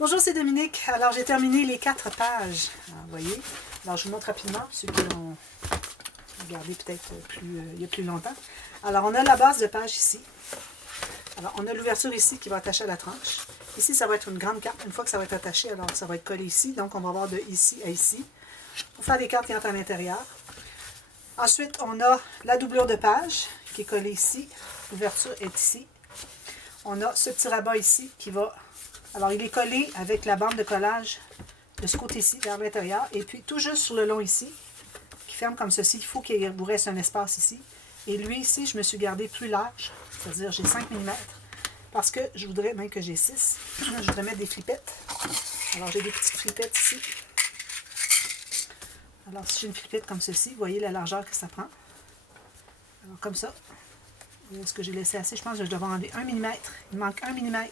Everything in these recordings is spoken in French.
Bonjour, c'est Dominique. Alors, j'ai terminé les 4 pages. Alors, vous voyez. Alors, je vous montre rapidement, ceux qui l'ont regardé peut-être il y a plus longtemps. Alors, on a la base de page ici. Alors, on a l'ouverture ici qui va attacher à la tranche. Ici, ça va être une grande carte. Une fois que ça va être attaché, alors ça va être collé ici. Donc, on va avoir de ici à ici. Pour faire des cartes qui entrent à l'intérieur. Ensuite, on a la doublure de page qui est collée ici. L'ouverture est ici. On a ce petit rabat ici qui va... Alors, il est collé avec la bande de collage de ce côté-ci, vers l'intérieur. Et puis, tout juste sur le long ici, qui ferme comme ceci. Il faut qu'il vous reste un espace ici. Et lui, ici, je me suis gardé plus large. C'est-à-dire, j'ai 5 mm. Parce que je voudrais, même que j'ai 6, je voudrais mettre des flipettes. Alors, j'ai des petites flipettes ici. Alors, si j'ai une flipette comme ceci, vous voyez la largeur que ça prend. Alors, comme ça. Est-ce que j'ai laissé assez? Je pense que je dois enlever 1 mm. Il manque 1 mm.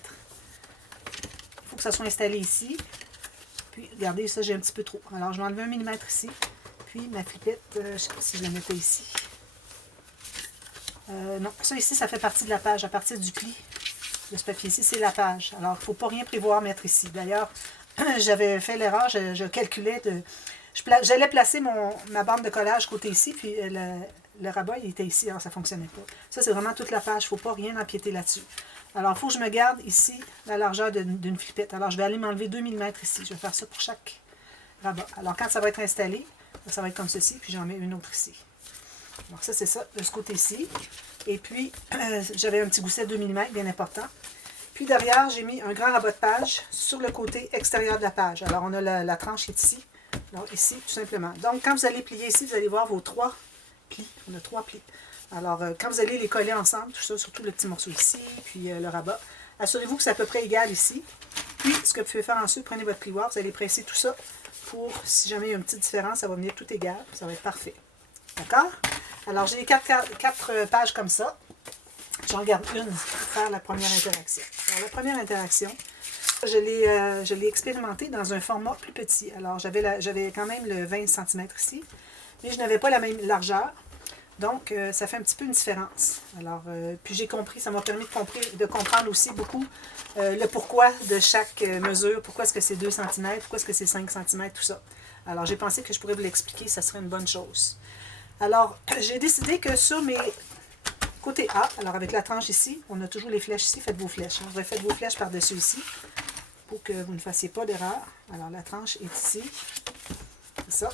Il faut que ça soit installé ici. Puis, regardez, ça, j'ai un petit peu trop. Alors, je vais enlever 1 mm ici. Puis, ma flipette, je ne sais pas si je la mettais ici. Non, ça ici, ça fait partie de la page. À partir du pli de ce papier ici, c'est la page. Alors, il ne faut pas rien prévoir mettre ici. D'ailleurs, j'avais fait l'erreur, je calculais de... J'allais placer ma bande de collage côté ici, puis le rabat, il était ici, alors ça ne fonctionnait pas. Ça, c'est vraiment toute la page, il ne faut pas rien empiéter là-dessus. Alors, il faut que je me garde ici la largeur d'une flippette. Alors, je vais aller m'enlever 2 mm ici. Je vais faire ça pour chaque rabat. Alors, quand ça va être installé, ça va être comme ceci, puis j'en mets une autre ici. Alors, ça, c'est ça, de ce côté-ci. Et puis, j'avais un petit gousset de 2 mm, bien important. Puis, derrière, j'ai mis un grand rabat de page sur le côté extérieur de la page. Alors, on a la tranche qui est ici. Alors, ici, tout simplement. Donc, quand vous allez plier ici, vous allez voir vos 3 plis. On a 3 plis. Alors, quand vous allez les coller ensemble, tout ça, surtout le petit morceau ici, puis le rabat, assurez-vous que c'est à peu près égal ici. Puis, ce que vous pouvez faire ensuite, prenez votre plioir, vous allez presser tout ça pour, si jamais il y a une petite différence, ça va venir tout égal, ça va être parfait. D'accord? Alors, j'ai les 4 pages comme ça. J'en garde une pour faire la première interaction. Alors, la première interaction, je l'ai expérimenté dans un format plus petit. Alors, j'avais quand même le 20 cm ici, mais je n'avais pas la même largeur. Donc, ça fait un petit peu une différence. Alors, puis j'ai compris, ça m'a permis de comprendre aussi beaucoup le pourquoi de chaque mesure. Pourquoi est-ce que c'est 2 cm, pourquoi est-ce que c'est 5 cm, tout ça. Alors, j'ai pensé que je pourrais vous l'expliquer, ça serait une bonne chose. Alors, j'ai décidé que sur mes côtés A, alors avec la tranche ici, on a toujours les flèches ici, faites vos flèches. Vous refaites vos flèches par-dessus ici, pour que vous ne fassiez pas d'erreur. Alors, la tranche est ici. C'est ça.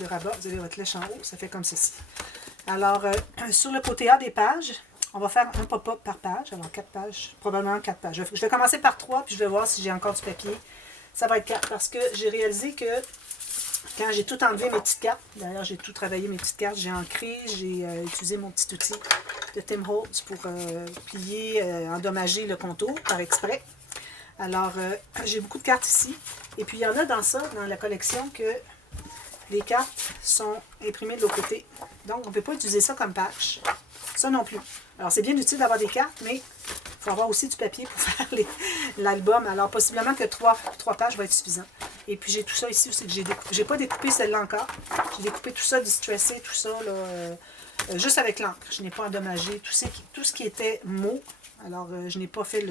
Le rabat, vous avez votre flèche en haut, ça fait comme ceci. Alors, sur le côté A des pages, on va faire un pop-up par page. Alors, 4 pages, probablement 4 pages. Je vais commencer par 3, puis je vais voir si j'ai encore du papier. Ça va être 4, parce que j'ai réalisé que quand j'ai tout enlevé mes petites cartes, d'ailleurs, j'ai tout travaillé mes petites cartes, j'ai ancré, j'ai utilisé mon petit outil de Tim Holtz pour plier, endommager le contour par exprès. Alors, j'ai beaucoup de cartes ici. Et puis, il y en a dans la collection, que les cartes sont imprimées de l'autre côté. Donc, on ne peut pas utiliser ça comme page. Ça non plus. Alors, c'est bien utile d'avoir des cartes, mais il faut avoir aussi du papier pour faire l'album. Alors, possiblement que 3 pages va être suffisant. Et puis, j'ai tout ça ici aussi que j'ai découpé. Je n'ai pas découpé celle-là encore. J'ai découpé tout ça, distressé, tout ça, là, juste avec l'encre. Je n'ai pas endommagé tout ce qui était mot. Alors, je n'ai pas fait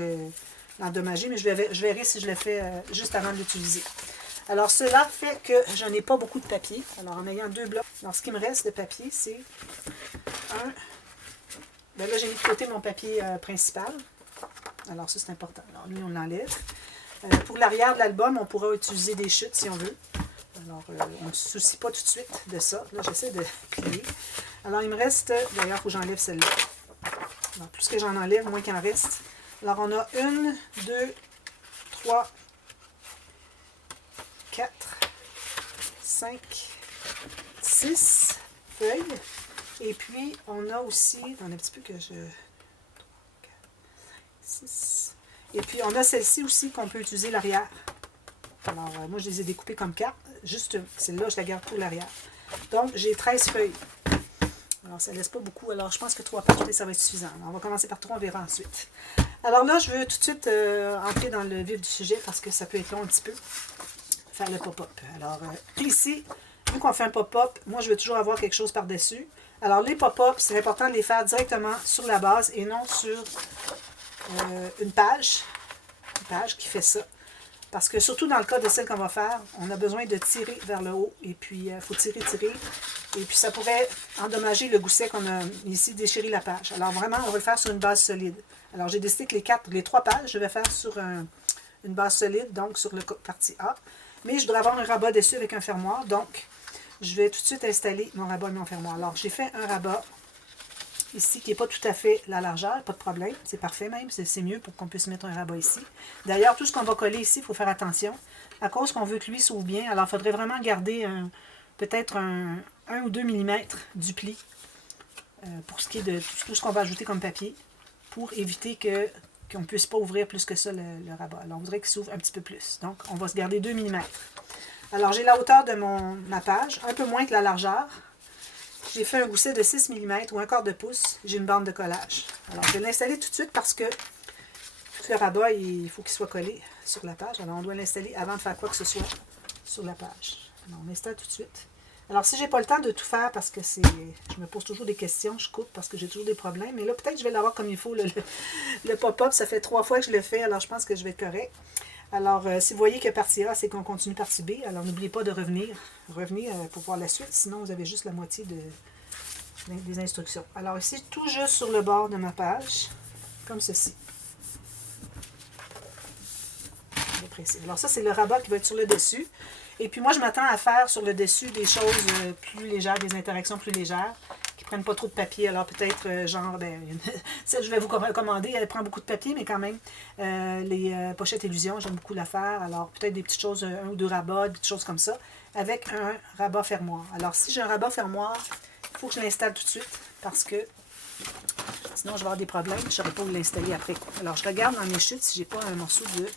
l'endommager, mais je verrai si je le fais juste avant de l'utiliser. Alors, cela fait que je n'ai pas beaucoup de papier. Alors, en ayant 2 blocs. Alors, ce qui me reste de papier, c'est un... Ben là, j'ai mis de côté mon papier principal. Alors, ça, c'est important. Alors, lui, on l'enlève. Pour l'arrière de l'album, on pourra utiliser des chutes si on veut. Alors, on ne se soucie pas tout de suite de ça. Là, j'essaie de plier. Alors, il me reste... D'ailleurs, il faut que j'enlève celle-là. Alors, plus que j'en enlève, moins qu'il en reste. Alors, on a 1, 2, 3, 4, 5, 6 feuilles. Et puis, on a aussi... On a un petit peu que je... 3, 4, 6... Et puis, on a celle-ci aussi qu'on peut utiliser l'arrière. Alors, moi, je les ai découpées comme cartes. Juste celle-là, je la garde pour l'arrière. Donc, j'ai 13 feuilles. Alors, ça ne laisse pas beaucoup. Alors, je pense que 3 pages, ça va être suffisant. Alors, on va commencer par 3, on verra ensuite. Alors là, je veux tout de suite entrer dans le vif du sujet parce que ça peut être long un petit peu. Faire le pop-up. Alors, ici, vu qu'on fait un pop-up, moi, je veux toujours avoir quelque chose par-dessus. Alors, les pop-up, c'est important de les faire directement sur la base et non sur une page qui fait ça. Parce que surtout dans le cas de celle qu'on va faire, on a besoin de tirer vers le haut. Et puis, il faut tirer. Et puis, ça pourrait endommager le gousset qu'on a ici, déchirer la page. Alors, vraiment, on va le faire sur une base solide. Alors, j'ai décidé que les 3 pages, je vais faire sur une base solide, donc sur le partie A. Mais je dois avoir un rabat dessus avec un fermoir. Donc, je vais tout de suite installer mon rabat et mon fermoir. Alors, j'ai fait un rabat ici, qui n'est pas tout à fait la largeur, pas de problème, c'est parfait même, c'est mieux pour qu'on puisse mettre un rabat ici. D'ailleurs, tout ce qu'on va coller ici, il faut faire attention, à cause qu'on veut que lui s'ouvre bien, alors il faudrait vraiment garder peut-être 1 ou 2 mm du pli, pour ce qui est de tout ce qu'on va ajouter comme papier, pour éviter qu'on ne puisse pas ouvrir plus que ça le rabat. Alors, on voudrait qu'il s'ouvre un petit peu plus, donc on va se garder 2 mm. Alors, j'ai la hauteur de ma page, un peu moins que la largeur. J'ai fait un gousset de 6 mm ou un quart de pouce. J'ai une bande de collage. Alors, je vais l'installer tout de suite parce que tout le rabat, il faut qu'il soit collé sur la page. Alors, on doit l'installer avant de faire quoi que ce soit sur la page. Alors, on installe tout de suite. Alors, si je n'ai pas le temps de tout faire parce que je me pose toujours des questions, je coupe parce que j'ai toujours des problèmes. Mais là, peut-être que je vais l'avoir comme il faut, le pop-up. Ça fait 3 fois que je le fais, alors je pense que je vais être correct. Alors, si vous voyez que partie A, c'est qu'on continue partie B. Alors, n'oubliez pas de revenir pour voir la suite. Sinon, vous avez juste la moitié des instructions. Alors, ici, tout juste sur le bord de ma page, comme ceci. Bien précis. Alors, ça, c'est le rabat qui va être sur le dessus. Et puis, moi, je m'attends à faire sur le dessus des choses plus légères, des interactions plus légères, qui ne prennent pas trop de papier. Alors, peut-être, genre, celle que je vais vous recommander, elle prend beaucoup de papier, mais quand même, les pochettes illusion, j'aime beaucoup la faire. Alors, peut-être des petites choses, 1 ou 2 rabats, des petites choses comme ça, avec un rabat fermoir. Alors, si j'ai un rabat fermoir, il faut que je l'installe tout de suite, parce que sinon, je vais avoir des problèmes. Je ne saurais pas où l'installer après. Alors, je regarde dans mes chutes si je n'ai pas un morceau de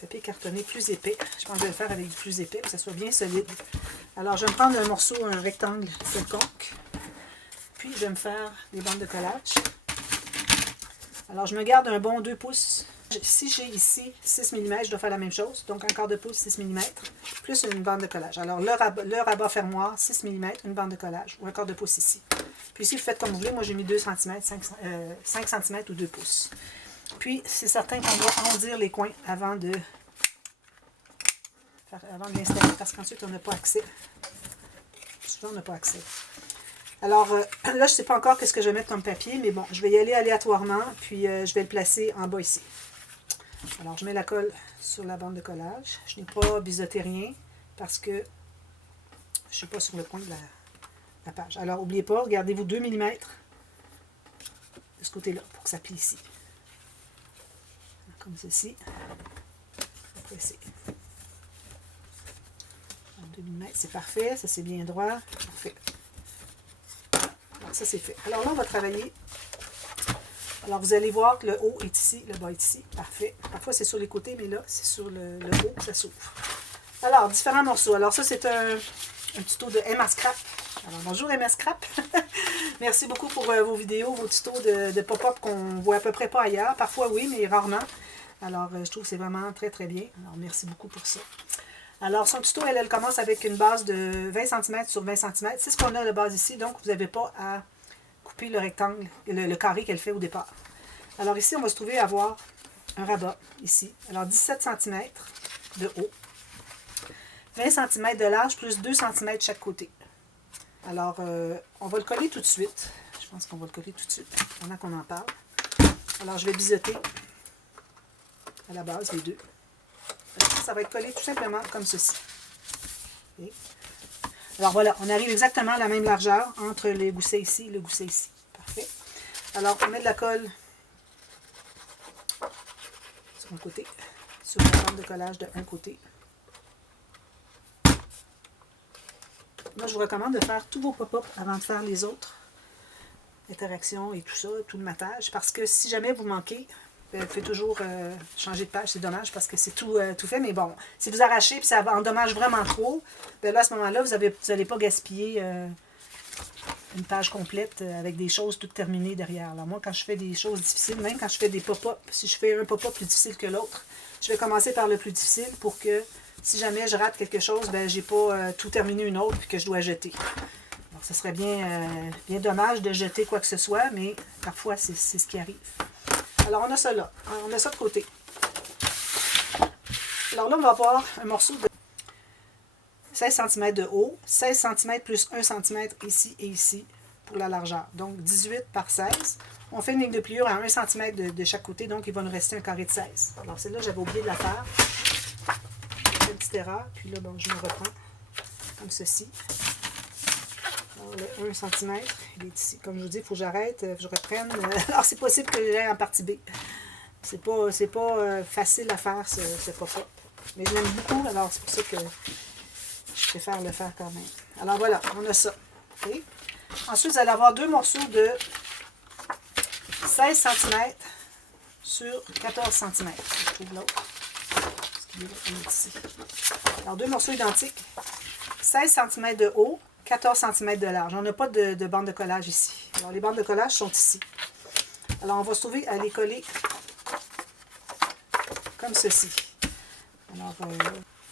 papier cartonné plus épais. Je pense que je vais le faire avec du plus épais, pour que ça soit bien solide. Alors, je vais me prendre un morceau, un rectangle quelconque. Puis, je vais me faire des bandes de collage. Alors, je me garde un bon 2 pouces. Si j'ai ici 6 mm, je dois faire la même chose. Donc, un quart de pouce, 6 mm, plus une bande de collage. Alors, le rabat fermoir, 6 mm, une bande de collage, ou un quart de pouce ici. Puis ici, vous faites comme vous voulez. Moi, j'ai mis 2 cm, 5 cm ou 2 pouces. Puis, c'est certain qu'on doit arrondir les coins avant de l'installer, parce qu'ensuite, on n'a pas accès. Souvent, on n'a pas accès. Alors, là, je ne sais pas encore qu'est-ce que je vais mettre comme papier, mais bon, je vais y aller aléatoirement, puis je vais le placer en bas ici. Alors, je mets la colle sur la bande de collage. Je n'ai pas biseauté rien, parce que je ne suis pas sur le point de la page. Alors, n'oubliez pas, gardez-vous 2 mm de ce côté-là, pour que ça plie ici. Comme ceci. Après, c'est 2 mm, c'est parfait. Ça, c'est bien droit. Parfait. Alors, ça, c'est fait. Alors là, on va travailler. Alors, vous allez voir que le haut est ici, le bas est ici. Parfait. Parfois, c'est sur les côtés, mais là, c'est sur le haut que ça s'ouvre. Alors, différents morceaux. Alors, ça, c'est un tuto de MS Scrap. Alors, bonjour MS Scrap. Merci beaucoup pour vos vidéos, vos tutos de pop-up qu'on voit à peu près pas ailleurs. Parfois, oui, mais rarement. Alors, je trouve que c'est vraiment très, très bien. Alors, merci beaucoup pour ça. Alors, son tuto, elle commence avec une base de 20 cm sur 20 cm. C'est ce qu'on a de base ici, donc vous n'avez pas à couper le rectangle, le carré qu'elle fait au départ. Alors ici, on va se trouver à avoir un rabat, ici. Alors, 17 cm de haut, 20 cm de large, plus 2 cm de chaque côté. Alors, on va le coller tout de suite. Je pense qu'on va le coller tout de suite, pendant qu'on en parle. Alors, je vais biseauter à la base, les deux. Ça va être collé tout simplement comme ceci. Okay. Alors voilà, on arrive exactement à la même largeur entre les goussets ici et le gousset ici. Parfait. Alors, on met de la colle sur un côté, sur la bande de collage de un côté. Moi, je vous recommande de faire tous vos pop-up avant de faire les autres interactions et tout ça, tout le matage, parce que si jamais vous manquez, vous pouvez toujours changer de page, c'est dommage parce que c'est tout fait, mais bon, si vous arrachez et ça endommage vraiment trop, bien là, à ce moment-là, vous n'allez pas gaspiller une page complète avec des choses toutes terminées derrière. Alors moi, quand je fais des choses difficiles, même quand je fais des pop-up, si je fais un pop-up plus difficile que l'autre, je vais commencer par le plus difficile pour que si jamais je rate quelque chose, ben j'ai pas tout terminé une autre puis que je dois jeter. Alors, ce serait bien dommage de jeter quoi que ce soit, mais parfois, c'est ce qui arrive. Alors, on a ça là. On a ça de côté. Alors là, on va avoir un morceau de 16 cm de haut, 16 cm plus 1 cm ici et ici pour la largeur. Donc 18 par 16. On fait une ligne de pliure à 1 cm de chaque côté, donc il va nous rester un carré de 16. Alors celle-là, j'avais oublié de la faire. J'ai fait une petite erreur, puis là, bon, je me reprends comme ceci. Alors le 1 cm, il est ici. Comme je vous dis, il faut que j'arrête, je reprenne. Alors c'est possible que j'aille en partie B. C'est pas facile à faire ce pop-up. Mais je l'aime beaucoup, alors c'est pour ça que je préfère le faire quand même. Alors voilà, on a ça. Okay. Ensuite, vous allez avoir deux morceaux de 16 cm sur 14 cm. Je trouve l'autre. Parce qu'il est ici. Alors, deux morceaux identiques. 16 cm de haut, 14 cm de large. On n'a pas de bande de collage ici. Alors, les bandes de collage sont ici. Alors, on va se trouver à les coller comme ceci.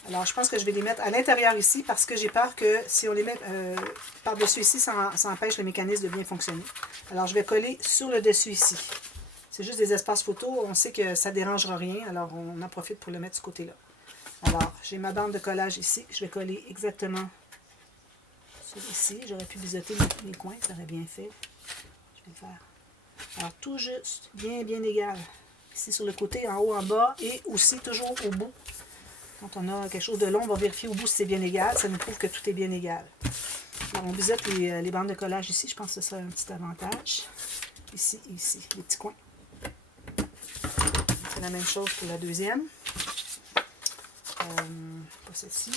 Alors, je pense que je vais les mettre à l'intérieur ici parce que j'ai peur que si on les met par-dessus ici, ça empêche le mécanisme de bien fonctionner. Alors, je vais coller sur le dessus ici. C'est juste des espaces photo. On sait que ça ne dérangera rien. Alors, on en profite pour le mettre de ce côté-là. Alors, j'ai ma bande de collage ici. Je vais coller exactement sur ici. J'aurais pu biseauter les coins. Ça aurait bien fait. Je vais le faire. Alors, tout juste, bien égal. Ici sur le côté, en haut, en bas et aussi toujours au bout. Quand on a quelque chose de long, on va vérifier au bout si c'est bien égal. Ça nous prouve que tout est bien égal. Alors, on biseaute les bandes de collage ici. Je pense que ça serait un petit avantage. Ici et ici, les petits coins. C'est la même chose pour la deuxième. Pas celle-ci,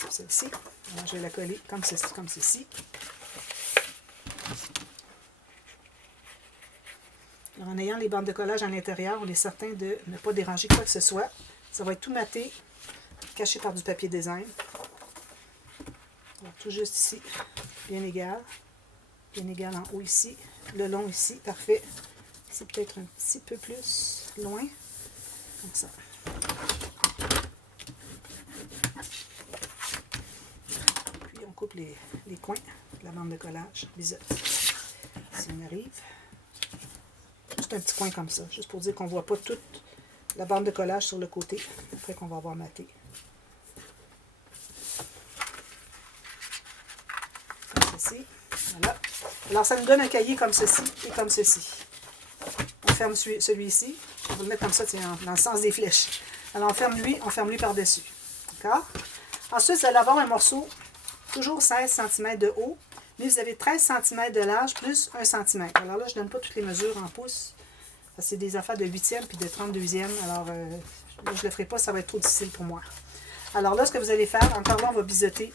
c'est celle-ci. Alors, je vais la coller comme ceci. Alors, en ayant les bandes de collage à l'intérieur, on est certain de ne pas déranger quoi que ce soit. Ça va être tout maté, caché par du papier design. Alors, tout juste ici, bien égal. Bien égal en haut ici. Le long ici, parfait. Ici, peut-être un petit peu plus loin. Comme ça. Puis, on coupe les coins de la bande de collage. Biseaute. Si on arrive. Juste un petit coin comme ça. Juste pour dire qu'on ne voit pas toute la bande de collage sur le côté. Après qu'on va avoir maté. Comme ceci. Voilà. Alors, ça nous donne un cahier comme ceci et comme ceci. On ferme celui-ci. On va le mettre comme ça, dans le sens des flèches. Alors, on ferme lui par-dessus. D'accord? Ensuite, vous allez avoir un morceau, toujours 16 cm de haut, mais vous avez 13 cm de large plus 1 cm. Alors là, je ne donne pas toutes les mesures en pouces. C'est des affaires de 8e puis de 32e. Alors, là, je ne le ferai pas, ça va être trop difficile pour moi. Alors là, ce que vous allez faire, encore là, on va biseauter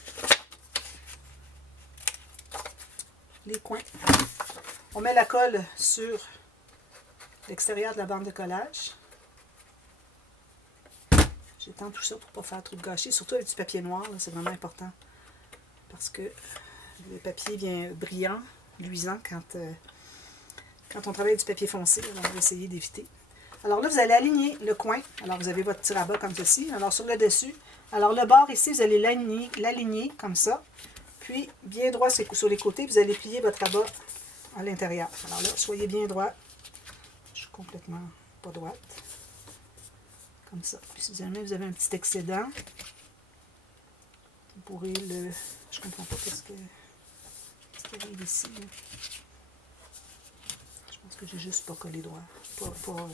les coins. On met la colle sur l'extérieur de la bande de collage. J'étends tout ça pour ne pas faire trop de gâchis, surtout avec du papier noir, c'est vraiment important. Parce que le papier vient brillant, luisant quand on travaille avec du papier foncé. Alors, on va essayer d'éviter. Alors là, vous allez aligner le coin. Alors, vous avez votre tir à bas comme ceci. Alors, sur le dessus. Alors, le bord ici, vous allez l'aligner comme ça. Puis, bien droit sur les côtés, vous allez plier votre rabat à l'intérieur. Alors là, soyez bien droit. Je suis complètement pas droite. Comme ça. Puis, si jamais vous avez un petit excédent, vous pourrez le... Je comprends pas qu'est-ce qui arrive ici. Là. Je pense que j'ai juste pas collé droit. Pas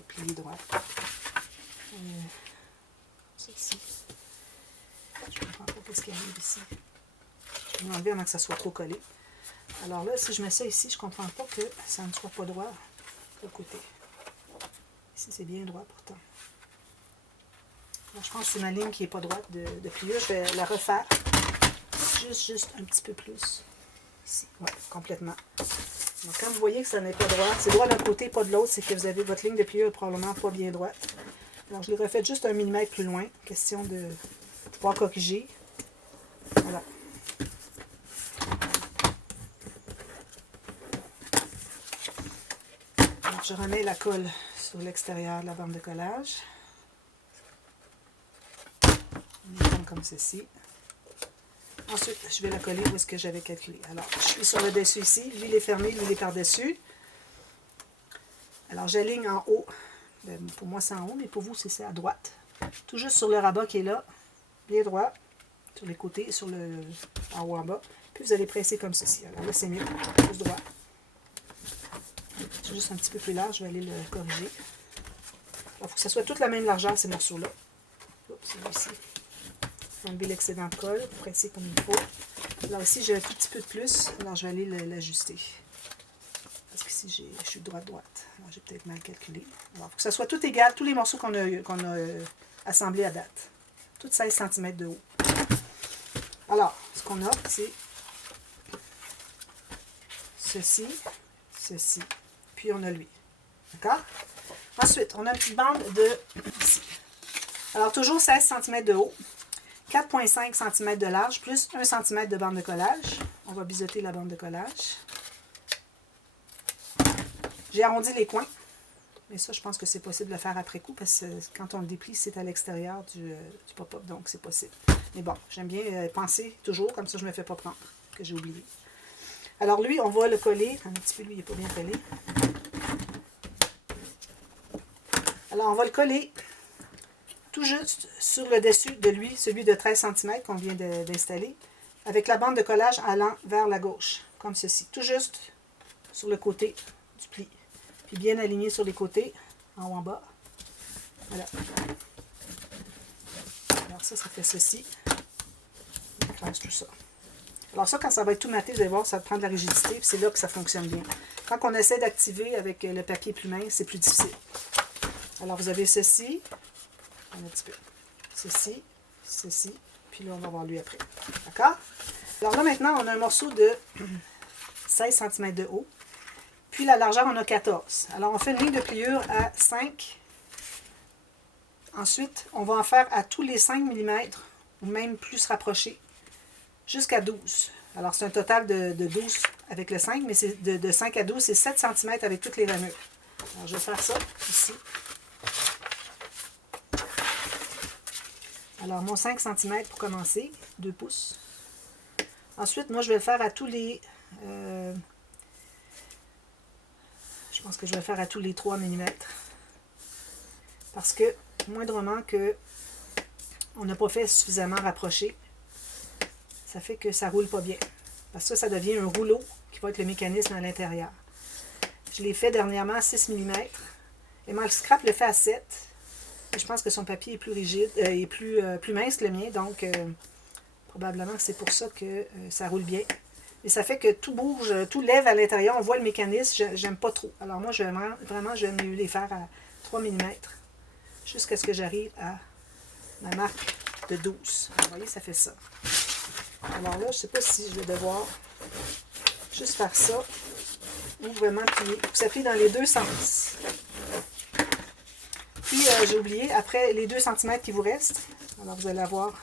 plié droit. Ceci. Je comprends pas qu'est-ce qui arrive ici. Je vais l'enlever avant que ça soit trop collé. Alors là, si je mets ça ici, je comprends pas que ça ne soit pas droit de côté. Ici, c'est bien droit pourtant. Alors, je pense que c'est ma ligne qui n'est pas droite de pliure. Je vais la refaire. Juste un petit peu plus. Ici, oui, complètement. Donc, quand vous voyez que ça n'est pas droit, c'est droit d'un côté, pas de l'autre, c'est que vous avez votre ligne de pliure probablement pas bien droite. Alors, je l'ai refait juste 1 millimètre plus loin. Question de pouvoir corriger. Voilà. Donc, je remets la colle sur l'extérieur de la bande de collage. Comme ceci. Ensuite, je vais la coller où est-ce que j'avais calculé. Alors, je suis sur le dessus ici. Lui, il est fermé, lui, il est par-dessus. Alors, j'aligne en haut. Bien, pour moi, c'est en haut, mais pour vous, c'est à droite. tout juste sur le rabat qui est là, bien droit, sur les côtés, en haut en bas. Puis vous allez presser comme ceci. Alors là, c'est mieux, plus droit. C'est juste un petit peu plus large, je vais aller le corriger. Il faut que ça soit toute la même largeur, ces morceaux-là. Celui-ci. Enlever l'excédent de colle, presser comme il faut. Alors ici, j'ai un tout petit peu de plus, alors je vais aller l'ajuster. Parce qu'ici, je suis droite. Alors j'ai peut-être mal calculé. Alors, il faut que ça soit tout égal, tous les morceaux qu'on a assemblés à date. Tout 16 cm de haut. Alors, ce qu'on a, c'est ceci, puis on a lui. D'accord? Ensuite, on a une petite bande de ici. Alors, toujours 16 cm de haut, 4,5 cm de large, plus 1 cm de bande de collage. On va biseauter la bande de collage. J'ai arrondi les coins, mais ça, je pense que c'est possible de le faire après coup, parce que quand on le déplie, c'est à l'extérieur du pop-up, donc c'est possible. Mais bon, j'aime bien penser toujours, comme ça je ne me fais pas prendre, que j'ai oublié. Alors lui, on va le coller, un petit peu, lui, il n'est pas bien collé. Alors, on va le coller tout juste sur le dessus de lui, celui de 13 cm qu'on vient d'installer, avec la bande de collage allant vers la gauche, comme ceci. Tout juste sur le côté du pli. Puis bien aligné sur les côtés, en haut en bas. Voilà. Alors ça fait ceci. On écrase tout ça. Alors ça, quand ça va être tout maté, vous allez voir, ça prend de la rigidité, puis c'est là que ça fonctionne bien. Quand on essaie d'activer avec le papier plus mince, c'est plus difficile. Alors vous avez ceci, un petit peu, ceci, puis là on va voir lui après. D'accord? Alors là maintenant, on a un morceau de 16 cm de haut, puis la largeur on a 14. Alors on fait une ligne de pliure à 5. Ensuite, on va en faire à tous les 5 mm, ou même plus rapprochés, jusqu'à 12. Alors c'est un total de 12 avec le 5, mais c'est de 5 à 12, c'est 7 cm avec toutes les ramures. Alors je vais faire ça ici. Alors, mon 5 cm pour commencer, 2 pouces. Ensuite, moi, je vais le faire à tous les... je pense que je vais le faire à tous les 3 mm. Parce que, moindrement que on n'a pas fait suffisamment rapproché, ça fait que ça ne roule pas bien. Parce que ça devient un rouleau qui va être le mécanisme à l'intérieur. Je l'ai fait dernièrement à 6 mm. Emal Scrap le fait à 7. Je pense que son papier est plus rigide, est plus mince que le mien, donc probablement c'est pour ça que ça roule bien. Et ça fait que tout bouge, tout lève à l'intérieur, on voit le mécanisme, j'aime pas trop. Alors moi, vraiment, j'aime mieux les faire à 3 mm, jusqu'à ce que j'arrive à ma marque de 12. Vous voyez, ça fait ça. Alors là, je ne sais pas si je vais devoir juste faire ça, ou vraiment plier. Ça plie dans les deux sens. Puis, j'ai oublié, après les 2 cm qui vous restent, alors vous allez avoir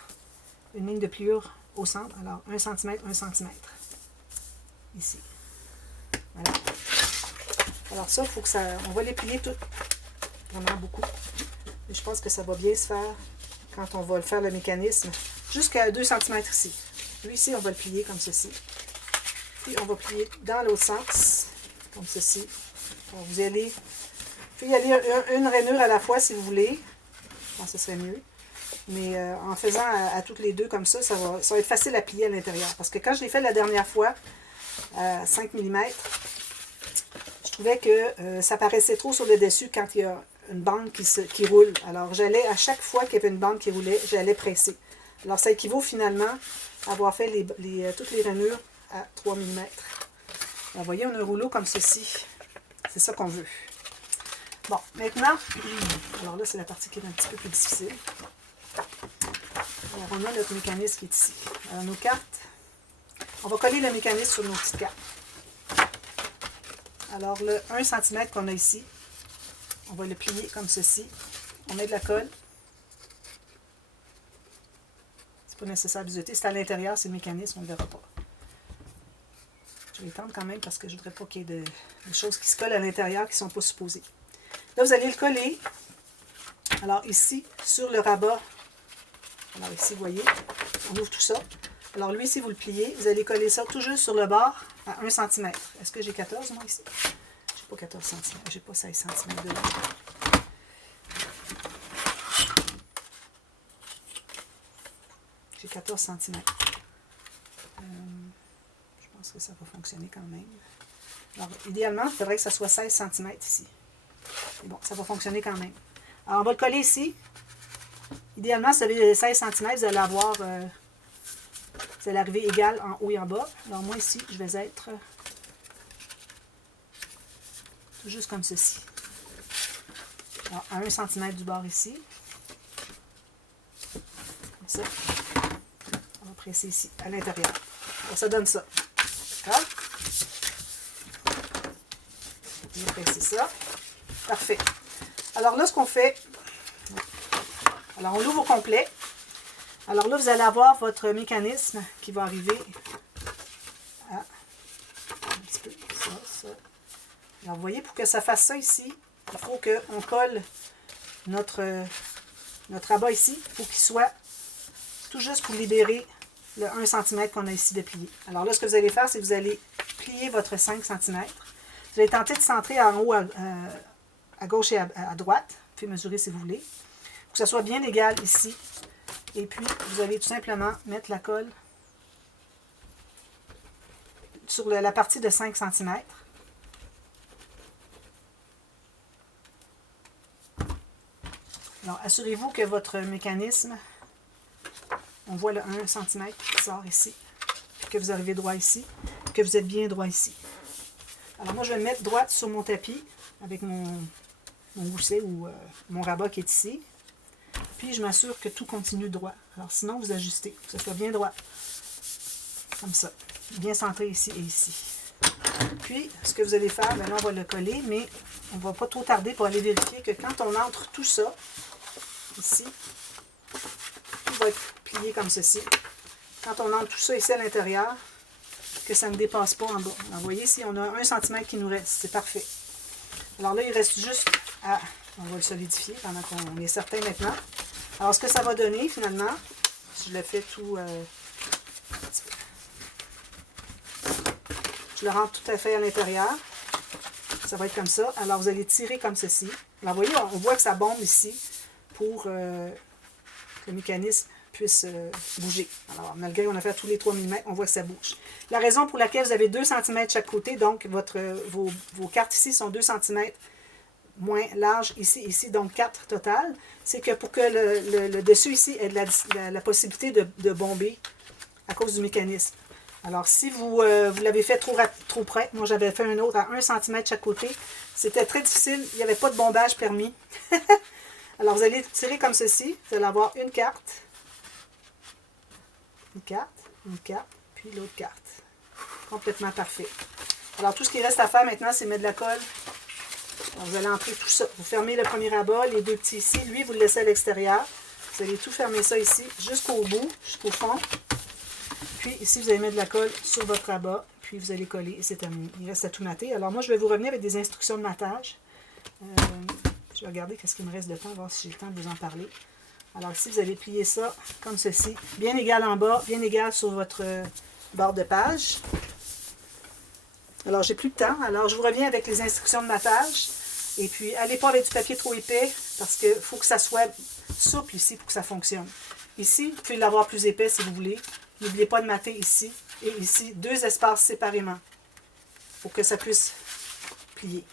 une ligne de pliure au centre. Alors, 1 cm, 1 cm. Ici. Voilà. Alors ça, il faut que ça... On va les plier toutes. Vraiment beaucoup. Et je pense que ça va bien se faire quand on va le faire le mécanisme. Jusqu'à 2 cm ici. Lui, ici, on va le plier comme ceci. Puis, on va plier dans l'autre sens, comme ceci. Alors, vous allez... Puis y aller une rainure à la fois si vous voulez. Je pense que ce serait mieux. Mais en faisant à toutes les deux comme ça, ça va être facile à plier à l'intérieur. Parce que quand je l'ai fait la dernière fois, à 5 mm, je trouvais que ça paraissait trop sur le dessus quand il y a une bande qui roule. Alors j'allais, à chaque fois qu'il y avait une bande qui roulait, j'allais presser. Alors ça équivaut finalement à avoir fait toutes les rainures à 3 mm. Alors vous voyez, on a un rouleau comme ceci. C'est ça qu'on veut. Bon, maintenant, alors là, c'est la partie qui est un petit peu plus difficile. Alors, on a notre mécanisme qui est ici. Alors, nos cartes, on va coller le mécanisme sur nos petites cartes. Alors, le 1 cm qu'on a ici, on va le plier comme ceci. On met de la colle. C'est pas nécessaire de biseauter. C'est à l'intérieur, c'est le mécanisme, on ne le verra pas. Je vais tendre quand même parce que je ne voudrais pas qu'il y ait des choses qui se collent à l'intérieur qui ne sont pas supposées. Là, vous allez le coller. Alors ici, sur le rabat. Alors ici, vous voyez, on ouvre tout ça. Alors lui, ici, vous le pliez. Vous allez coller ça tout juste sur le bord à 1 cm. Est-ce que j'ai 14, moi, ici? Je n'ai pas 14 cm. Je n'ai pas 16 cm de long. J'ai 14 cm. Je pense que ça va fonctionner quand même. Alors, idéalement, il faudrait que ça soit 16 cm ici. Bon, ça va fonctionner quand même. Alors, on va le coller ici. Idéalement, si vous avez 16 cm, vous allez avoir... vous allez arriver égal en haut et en bas. Alors, moi, ici, je vais être... juste comme ceci. Alors, à 1 cm du bord ici. Comme ça. On va presser ici, à l'intérieur. Ça donne ça. D'accord? On va presser ça. Parfait. Alors là, ce qu'on fait... Alors, on l'ouvre au complet. Alors là, vous allez avoir votre mécanisme qui va arriver à... Un petit peu, ça. Alors, vous voyez, pour que ça fasse ça ici, il faut qu'on colle notre abat ici. Il faut qu'il soit tout juste pour libérer le 1 cm qu'on a ici de plié. Alors là, ce que vous allez faire, c'est que vous allez plier votre 5 cm. Vous allez tenter de centrer en haut à gauche et à droite. Vous pouvez mesurer si vous voulez. Il faut que ça soit bien égal ici. Et puis, vous allez tout simplement mettre la colle sur la partie de 5 cm. Alors, assurez-vous que votre mécanisme, on voit le 1 cm qui sort ici, puis que vous arrivez droit ici, que vous êtes bien droit ici. Alors, moi, je vais le mettre droit sur mon tapis avec mon gousset ou mon rabat qui est ici. Puis, je m'assure que tout continue droit. Alors, sinon, vous ajustez, que ce soit bien droit. Comme ça. Bien centré ici et ici. Puis, ce que vous allez faire, ben là, on va le coller, mais on ne va pas trop tarder pour aller vérifier que quand on entre tout ça, ici, tout va être plié comme ceci. Quand on entre tout ça ici à l'intérieur, que ça ne dépasse pas en bas. Alors, vous voyez, ici, on a 1 cm qui nous reste. C'est parfait. Alors là, il reste juste à... On va le solidifier pendant qu'on est certain maintenant. Alors, ce que ça va donner, finalement, si je le fais tout... je le rentre tout à fait à l'intérieur. Ça va être comme ça. Alors, vous allez tirer comme ceci. Alors, vous voyez, on voit que ça bombe ici pour que le mécanisme puisse bouger. Alors, malgré qu'on a fait tous les 3 mm, on voit que ça bouge. La raison pour laquelle vous avez 2 cm de chaque côté, donc vos cartes ici sont 2 cm moins larges ici, donc 4 total, c'est que pour que le dessus ici ait la possibilité de bomber à cause du mécanisme. Alors, si vous l'avez fait trop près, moi j'avais fait un autre à 1 cm de chaque côté, c'était très difficile, il n'y avait pas de bombage permis. Alors, vous allez tirer comme ceci, vous allez avoir une carte, puis l'autre carte. Complètement parfait. Alors, tout ce qui reste à faire maintenant, c'est mettre de la colle. Alors, vous allez entrer tout ça. Vous fermez le premier rabat, les deux petits ici. Lui, vous le laissez à l'extérieur. Vous allez tout fermer ça ici, jusqu'au bout, jusqu'au fond. Puis, ici, vous allez mettre de la colle sur votre rabat. Puis, vous allez coller et c'est terminé. Il reste à tout mater. Alors, moi, je vais vous revenir avec des instructions de matage. Je vais regarder qu'est-ce qu'il me reste de temps, voir si j'ai le temps de vous en parler. Alors, ici, vous allez plier ça comme ceci. Bien égal en bas, bien égal sur votre bord de page. Alors, j'ai plus de temps. Alors, je vous reviens avec les instructions de matage. Et puis, allez pas avec du papier trop épais parce qu'il faut que ça soit souple ici pour que ça fonctionne. Ici, vous pouvez l'avoir plus épais si vous voulez. N'oubliez pas de mater ici et ici, 2 espaces séparément pour que ça puisse plier.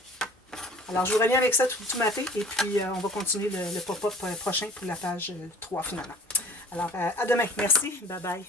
Alors, je vous reviens avec ça tout maté et puis on va continuer le pop-up prochain pour la page 3 finalement. Alors, à demain. Merci. Bye bye.